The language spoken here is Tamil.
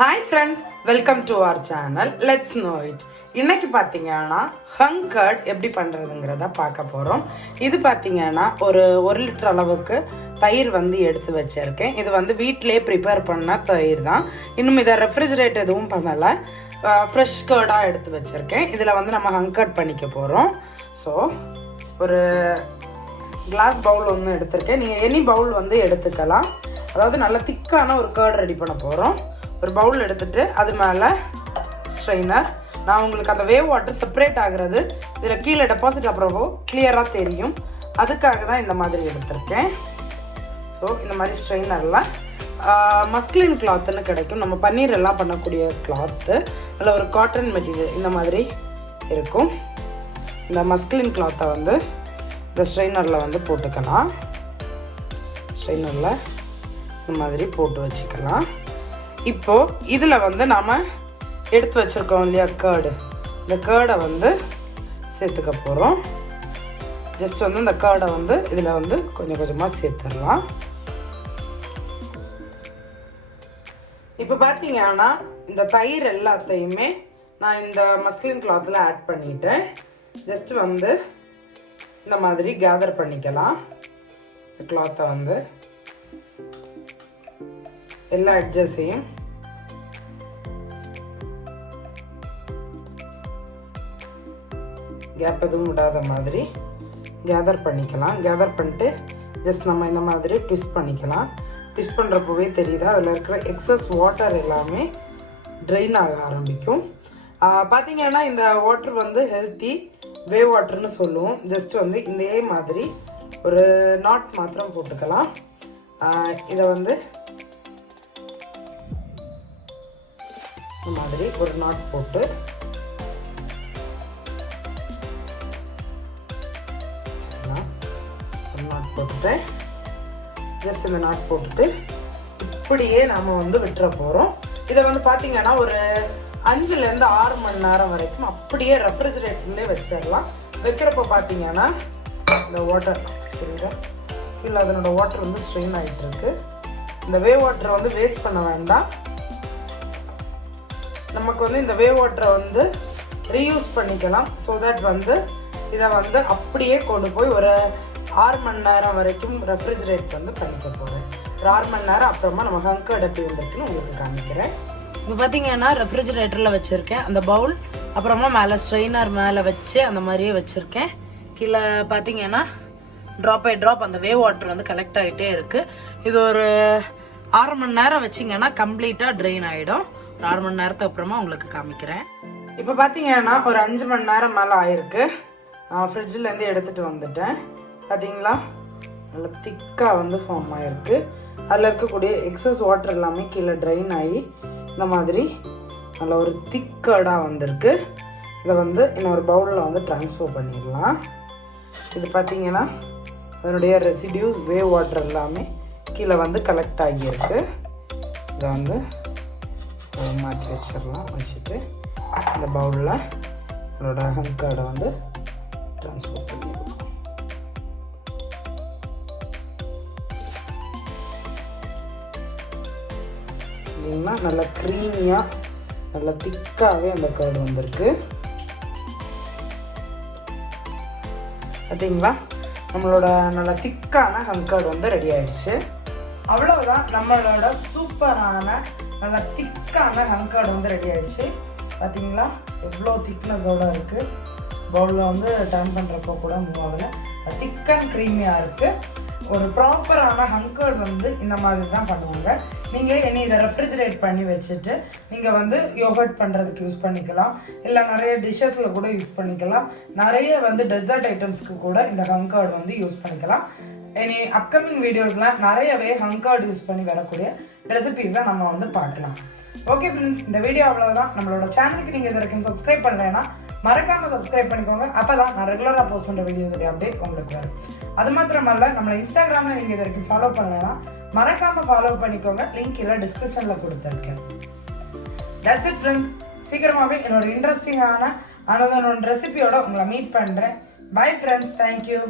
Hi friends, welcome to our channel. Let's know it. இன்னைக்கு பாத்தீங்கன்னா ஹங் கர்ட் எப்படி பண்றதுங்கறத பார்க்க போறோம். இது பாத்தீங்கன்னா ஒரு 1 லிட்டர் அளவுக்கு தயிர் வந்து எடுத்து வச்சிருக்கேன். இது வந்து வீட்லயே ப்ரிப்பேர் பண்ண தயிர் தான். இன்னும் இத ரெஃப்ரிஜரேட் எதுவும் பண்ணல. ஃப்ரெஷ் கர்டா எடுத்து வச்சிருக்கேன். இதுல வந்து நம்ம ஹங் கர்ட் பண்ணிக்க போறோம். சோ ஒரு கிளாஸ் பவுல் ஒன்று எடுத்திருக்கேன். நீங்கள் எனி பவுல் வந்து எடுத்துக்கலாம். அதாவது நல்ல திக்கான ஒரு கர்ட் ரெடி பண்ண போகிறோம். ஒரு பவுல் எடுத்துகிட்டு அது மேலே ஸ்ட்ரெயினர். நான் உங்களுக்கு அந்த வேவ் வாட்டர் செப்பரேட் ஆகிறது இதில் கீழே டெபாசிட் அப்புறமோ கிளியராக தெரியும். அதுக்காக தான் இந்த மாதிரி எடுத்திருக்கேன். ஸோ இந்த மாதிரி ஸ்ட்ரெயினரில் மஸ்லின் கிளாத்துன்னு கிடைக்கும். நம்ம பன்னீர் எல்லாம் பண்ணக்கூடிய கிளாத்து. அதில் ஒரு காட்டன் மெட்டீரியல் இந்த மாதிரி இருக்கும். இந்த மஸ்லின் கிளாத்தை வந்து இந்த ஸ்ட்ரெயினரில் வந்து போட்டுக்கலாம். ஸ்ட்ரெயினரில் இந்த மாதிரி போட்டு வச்சுக்கலாம். இப்போது இதில் வந்து நாம் எடுத்து வச்சுருக்கோம் இல்லையா கர்டு, இந்த கர்டை வந்து சேர்த்துக்க போகிறோம். ஜஸ்ட் வந்து இந்த கர்டை வந்து இதில் வந்து கொஞ்சம் கொஞ்சமாக சேர்த்துடலாம். இப்போ பார்த்தீங்கன்னா இந்த தயிர் எல்லாத்தையுமே நான் இந்த மஸ்லின் கிளாத்தில் ஆட் பண்ணிவிட்டேன். ஜஸ்ட் வந்து இந்த மாதிரி கேதர் பண்ணிக்கலாம். கிளாத்தை வந்து எல்லா எட்ஜஸையும் கேப் எதுவும் விடாத மாதிரி கேதர் பண்ணிக்கலாம். கேதர் பண்ணிட்டு ஜஸ்ட் நம்ம இந்த மாதிரி ட்விஸ்ட் பண்ணிக்கலாம். ட்விஸ்ட் பண்ணுறப்பவே தெரியுதா அதில் இருக்கிற எக்ஸஸ் வாட்டர் எல்லாமே ட்ரெயின் ஆக ஆரம்பிக்கும். பார்த்தீங்கன்னா இந்த வாட்டர் வந்து ஹெல்த்தி வேவ் வாட்டர்னு சொல்லுவோம். ஜஸ்ட் வந்து இதே மாதிரி ஒரு நாட் மாத்திரம் போட்டுக்கலாம். இதை வந்து இந்த மாதிரி ஒரு நாட் போட்டு ஒரு நாட் போட்டுட்டேன். ஜஸ்ட் இந்த நாட் போட்டுட்டு இப்படியே நாம் வந்து விட்டுற போகிறோம். இதை வந்து பார்த்தீங்கன்னா ஒரு 5லேருந்து 6 மணி நேரம் வரைக்கும் அப்படியே ரெஃப்ரிஜரேட்டர்லேயே வச்சிடலாம். வைக்கிறப்ப பார்த்தீங்கன்னா இந்த வாட்டர் தெரியுதா இல்லை, அதனோட வாட்டர் வந்து ஸ்ட்ரெயின் ஆகிட்டு இருக்கு. இந்த வேவ் வாட்டரை வந்து வேஸ்ட் பண்ண வேண்டாம். நமக்கு வந்து இந்த வேவ் வாட்டரை வந்து ரீயூஸ் பண்ணிக்கலாம். ஸோ தட் வந்து இதை வந்து அப்படியே கொண்டு போய் ஒரு 6 மணி நேரம் வரைக்கும் ரெஃப்ரிஜரேட் வந்து பண்ணிக்க போகிறேன். ஒரு 6 மணி நேரம் அப்புறமா நம்ம ஹங் கர்ட் எப்படி வந்துருக்குன்னு உங்களுக்கு காமிக்கிறேன். இப்போ பார்த்தீங்கன்னா ரெஃப்ரிஜரேட்டரில் வச்சுருக்கேன் அந்த பவுல். அப்புறமா மேலே ஸ்ட்ரெயினர் மேலே வச்சு அந்த மாதிரியே வச்சுருக்கேன். கீழே பார்த்தீங்கன்னா ட்ராப் பை ட்ராப் அந்த வேவ் வாட்டர் வந்து கலெக்ட் ஆகிட்டே இருக்குது. இது ஒரு 6 மணி நேரம் வச்சிங்கன்னா கம்ப்ளீட்டாக ட்ரெயின் ஆகிடும். ஒரு 6 மணி நேரத்துக்கு அப்புறமா உங்களுக்கு காமிக்கிறேன். இப்போ பார்த்தீங்கன்னா ஒரு 5 மணி நேரம் மேலே ஆயிருக்கு. நான் ஃப்ரிட்ஜிலேருந்து எடுத்துகிட்டு வந்துட்டேன். பார்த்தீங்களா நல்லா திக்காக வந்து ஃபார்ம் ஆகிருக்கு. அதில் இருக்கக்கூடிய எக்ஸஸ் வாட்டர் எல்லாமே கீழே ட்ரைன் ஆகி இந்த மாதிரி நல்ல ஒரு திக்கடாக வந்திருக்கு. இதை வந்து இன்னொரு பவுலில் வந்து ட்ரான்ஸ்ஃபர் பண்ணிடலாம். இது பார்த்தீங்கன்னா அதனுடைய ரெசிடியூஸ் வேவ் வாட்டர் எல்லாமே கீழே வந்து கலெக்ட் ஆகியிருக்கு. இதை வந்து மாற்றி வச்சிடலாம். வச்சுட்டு இந்த பவுலில் என்னோட ஹங் கர்டை வந்து ட்ரான்ஸ்ஃபர் பண்ணிடலாம். பார்த்தீங்கன்னா நல்லா க்ரீமியாக நல்லா திக்காகவே அந்த கர்டு வந்திருக்கு. பார்த்தீங்களா நம்மளோட நல்லா திக்கான ஹங் கர்டு வந்து ரெடி ஆயிடுச்சு. அவ்வளவுதான், நம்மளோட சூப்பரான நல்லா திக்கான ஹங் கர்டு வந்து ரெடி ஆயிடுச்சு. பார்த்தீங்களா எவ்வளோ திக்னஸோட இருக்குது. பவுலில் வந்து டர்ன் பண்ணுறப்போ கூட மூவ் ஆகலை. திக் அண்ட் க்ரீமியாக இருக்குது. ஒரு ப்ராப்பரான ஹங் கர்ட் வந்து இந்த மாதிரி தான் பண்ணுவாங்க. நீங்கள் இனி இதை ரெஃப்ரிஜரேட் பண்ணி வச்சுட்டு நீங்கள் வந்து யோகர்ட் பண்ணுறதுக்கு யூஸ் பண்ணிக்கலாம். இல்லை நிறைய டிஷ்ஷஸில் கூட யூஸ் பண்ணிக்கலாம். நிறைய வந்து டெசர்ட் ஐட்டம்ஸ்க்கு கூட இந்த ஹங் கர்ட் வந்து யூஸ் பண்ணிக்கலாம். இனி அப்கமிங் வீடியோஸில் நிறையவே ஹங் கர்ட் யூஸ் பண்ணி வரக்கூடிய ரெசிபீஸ் தான் நம்ம வந்து பார்க்கலாம். ஓகே ஃப்ரெண்ட்ஸ், இந்த வீடியோ அவ்வளோதான். நம்மளோட சேனலுக்கு நீங்கள் இது வரைக்கும் சப்ஸ்கிரைப் பண்ணலைன்னா மறக்காமல் சப்ஸ்கிரைப் பண்ணிக்கோங்க. அப்போ தான் நான் ரெகுலராக போஸ்ட் பண்ணுற வீடியோஸுடைய அப்டேட் உங்களுக்கு வரும். அது மாத்திரமல்ல, நம்மளை இன்ஸ்டாகிராமில் நீங்கள் இது வரைக்கும் ஃபாலோ பண்ணலைன்னா மறக்காமல் ஃபாலோ பண்ணிக்கோங்க. லிங்க் இல்லை டிஸ்கிரிப்ஷனில் கொடுத்துருக்கேன். That's it friends. சீக்கிரமாகவே என்னோட இன்ட்ரெஸ்டிங்கான another ரெசிபியோட உங்களை மீட் பண்ணுறேன். Bye friends, thank you.